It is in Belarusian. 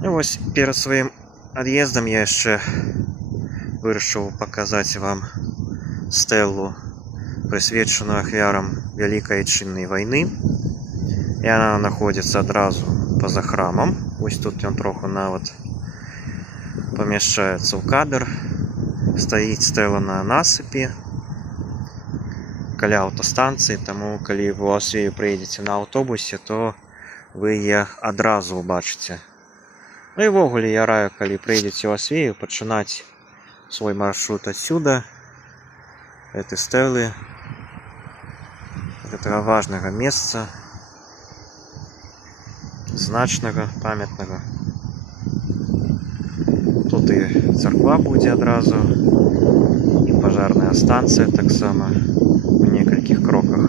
Ну вось перад сваім ад'ездам я яшчэ вырашыў паказаць вам стэлу, прысвечаную ахвярам Вялікай Айчыннай вайны. Яна знаходзіцца адразу па-за храмам. Вось тут ён троху нават памяшчаецца ў кадр. Стаіць стэла на насыпі каля аўтастанцыі, таму калі вы ў Асвею прыедзеце на аўтобусе, то вы яе адразу ўбачыце. Ну і ўвогуле я раю, калі прыедзеце ў Асвею, пачынаць свой маршрут адсюда, гэтай стэлы, гэтага важнага месца, значнага, памятнага. Тут і царква будзе адразу, і пажарная станцыя таксама у некалькіх кроках.